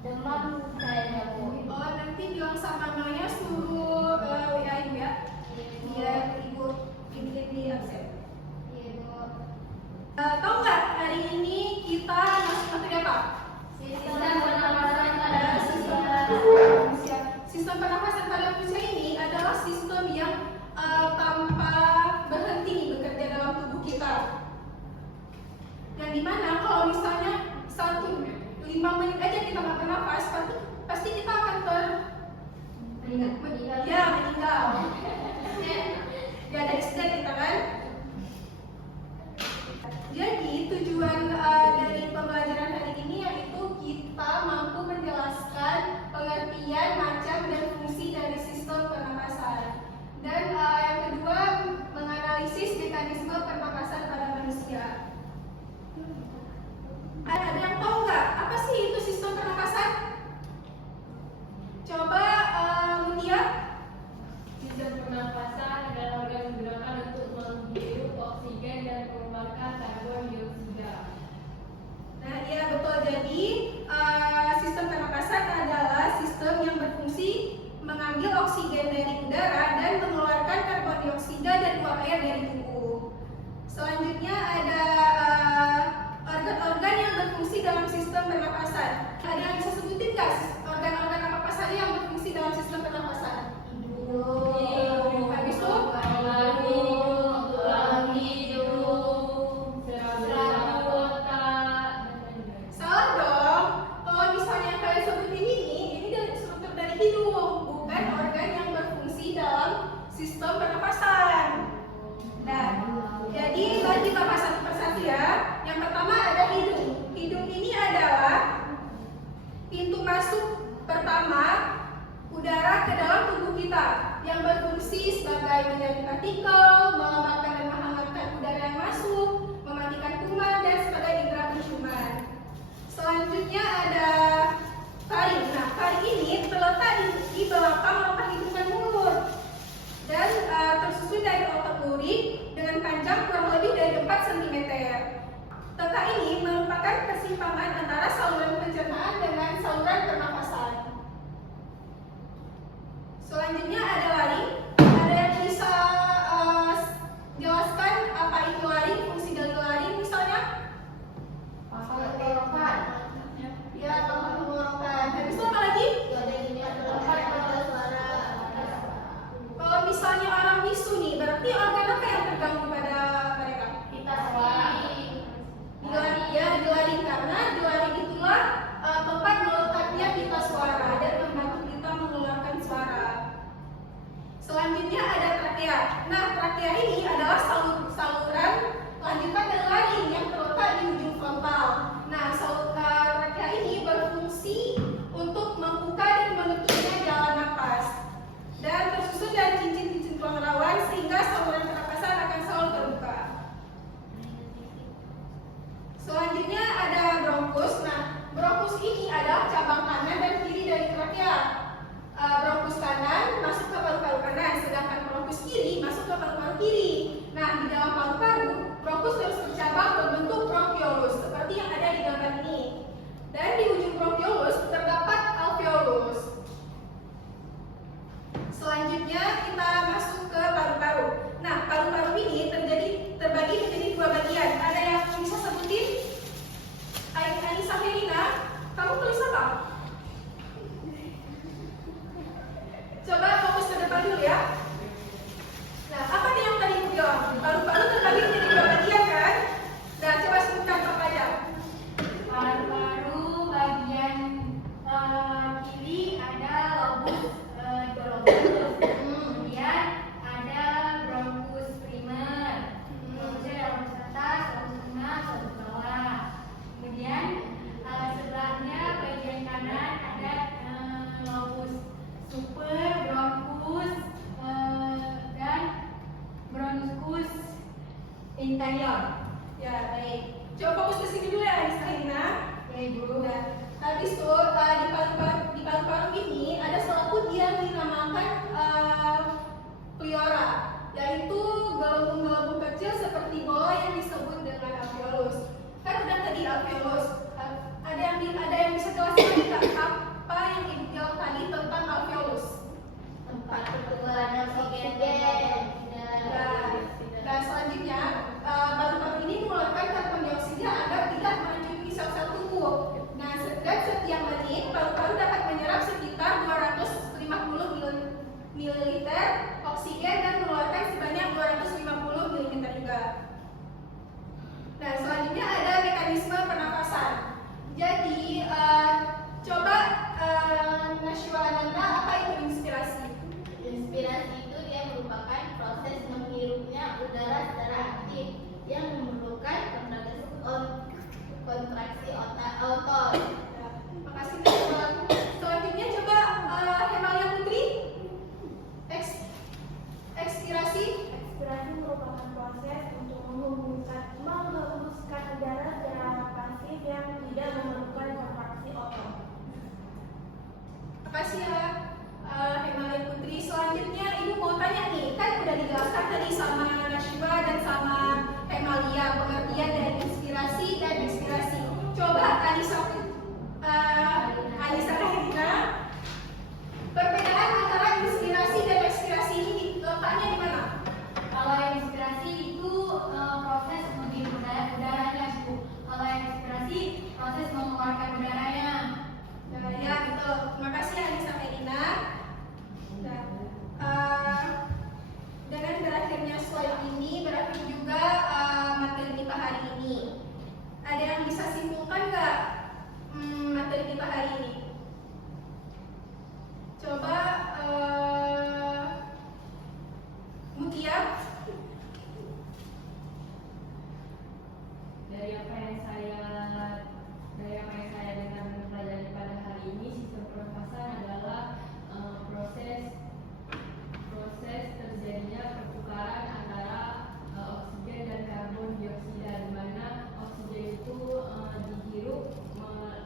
Demam kayaknya Bu. Oh, nanti bilang sama Maya suruh WA-in ya. Biar Ibu bikin di absen. Iya Bu. Tahu nggak hari ini kita masuk materi apa? Sistem pernapasan pada manusia. Sistem pernapasan pada manusia ini adalah sistem yang tanpa berhenti bekerja dalam tubuh kita. Yang dimana kalau misalnya 5 menit aja kita nggak bernafas, pasti kita akan meninggal. Ya ada accident kita kan. Jadi tujuan dari pembelajaran hari ini yaitu kita mampu menjelaskan pengertian macam dan fungsi dari sistem pernapasan. Dan yang kedua menganalisis mekanisme pernapasan pada manusia. Ada yang tahu nggak apa sih itu sistem pernapasan? Coba Mutia. Sistem pernapasan adalah organ yang digunakan untuk menghirup oksigen dan mengeluarkan karbon dioksida. Nah, iya betul. Jadi sistem pernapasan adalah sistem yang berfungsi mengambil oksigen dari udara dan mengeluarkan karbon dioksida dan uap air dari tubuh. Selanjutnya ada organ-organ yang berfungsi dalam sistem pernapasan. Ada yang bisa sebutin nggak organ-organ apa saja yang berfungsi dalam sistem pernapasan? Habis itu salah dong. Kalau misalnya kalian sebutin ini dari struktur dari hidung, bukan organ yang berfungsi dalam sistem pernapasan. Nah, jadi mari kita bahas satu persatu ya. Yang pertama ada hidung. Hidung ini adalah pintu masuk pertama udara ke dalam tubuh kita yang berfungsi sebagai menjaring partikel, melembabkan dan menghangatkan udara yang masuk, mematikan kuman dan sebagai indera penciuman. Selanjutnya ada taring. Nah, taring ini terletak di belakang otak hidung dan mulut dan tersusun dari otak lurik dengan panjang kurang lebih dari 4 cm. Letak ini merupakan kesimpangan antara saluran pencernaan dengan saluran pernapasan. Selanjutnya ada laring. Ada yang bisa jelaskan apa itu laring, fungsi dari laring misalnya? Tenggorokan. Ya, tempat tenggorokan. Habis itu apa lagi? Kalau misalnya orang bisu nih, berarti organ apa yang terganggu pada mereka? Dilaring karena dilaring itulah tempat melekatnya pita suara dan membantu kita mengeluarkan suara. Selanjutnya ada trakea. Nah, trakea ini adalah saluran lanjutan dari laring yang terletak di ujung frontal. Nah, trakea ini berfungsi untuk membuka dan menutupnya jalan napas dan tersusun dari cincin-cincin tulang rawan sehingga saluran pernapasan akan selalu terbuka. Selanjutnya ada bronkus. Nah, bronkus ini adalah cabang kanan dan kiri dari trakea. Bronkus kanan masuk ke paru-paru kanan, sedangkan bronkus kiri masuk ke paru-paru kiri. Nah, di dalam paru-paru, bronkus terus bercabang berbentuk bronkiolus seperti yang ada di gambar ini. Dan di ujung bronkiolus terdapat alveolus. Selanjutnya kita masuk ke paru-paru. Nah, paru-paru ini terbagi menjadi 2 bagian. Ada yang bisa sebutin? Anissa Helina, kamu tulis apa? Coba fokus ke depan dulu ya. Nah, apa nih yang tadi aku bilang? Paru-paru terbagi menjadi 2 bagian kan? Nah, coba sebutkan apa aja. Paru-paru bagian kiri ada lobus hidrologus. Kemudian ada bronkus primer. Kemudian ada lobus atas, lobus tengah, lobus bawah. Kemudian sebelahnya bagian kanan ada lobus super, bronkus dan bronkus interior. Ya, baik. Coba fokus ke sini dulu ya, Anissa Helina. Ya Ibu. Nah, habis itu di paru-paru ini ada selaput yang dinamakan pleura, yaitu gelembung-gelembung kecil seperti bola yang disebut dengan alveolus. Kan udah tadi alveolus. Ada yang bisa jelaskan nggak bagian dari inspirasi dan inspirasi. Coba Alisa Kairina, perbedaan antara inspirasi dan ekspirasi ini letaknya di mana? Kalau yang inspirasi itu proses menghirup udaranya, Bu. Kalau yang ekspirasi proses mengeluarkan udaranya. Ya, betul. Terima kasih Alisa Kairina. Nah, dengan berakhirnya slide ini berakhir juga materi kita hari ini. Ada yang bisa simpulkan nggak materi kita hari ini? Coba Mutia. Dari apa yang saya dengar dan pelajari pada hari ini, sistem pernafasan adalah proses terjadinya pertukaran antara oksigen dan karbon dioksida, di mana oksigen itu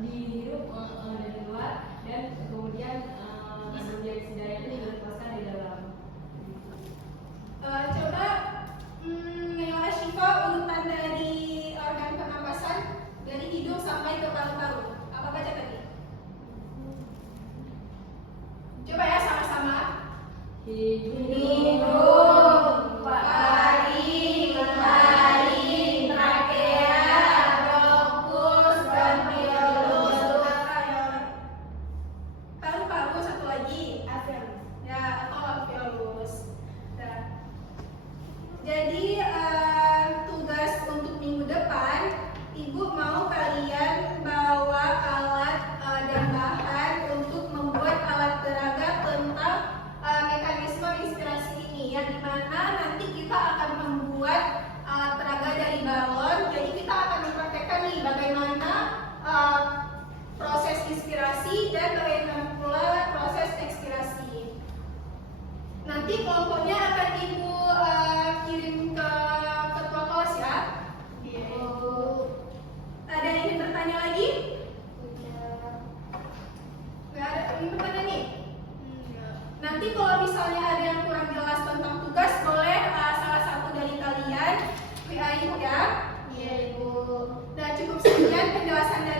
dihirup dari luar dan kemudian karbon dioksida itu dilepaskan di dalam. Coba Nela Syifa, urutan dari organ pernapasan dari hidung sampai ke paru-paru. Apa baca tadi? Coba ya sama-sama. Hidung, pari, kemarin, trakea, bronkus, bronkiolus, paru-paru satu lagi, ya, atau alveolus. Nah, jadi tugas untuk minggu depan, Ibu mau kalian bawa alat dan bahan untuk membuat alat peraga tentang mekanisme inspirasi ini, yang dimana nanti kita akan membuat alat peraga dari balon. Jadi kita akan mempraktekkan nih bagaimana proses inspirasi dan bagaimana pula proses ekspirasi. Nanti kelompoknya akan Ibu kirim ke ketua kelas ya. Ada yang ingin bertanya lagi? Nggak ada yang ingin bertanya nih? Nanti kalau misalnya ada yang kurang jelas tentang tugas, boleh salah satu dari kalian WA Ibu ya. Iya, Ibu. Dan cukup sekian penjelasan dari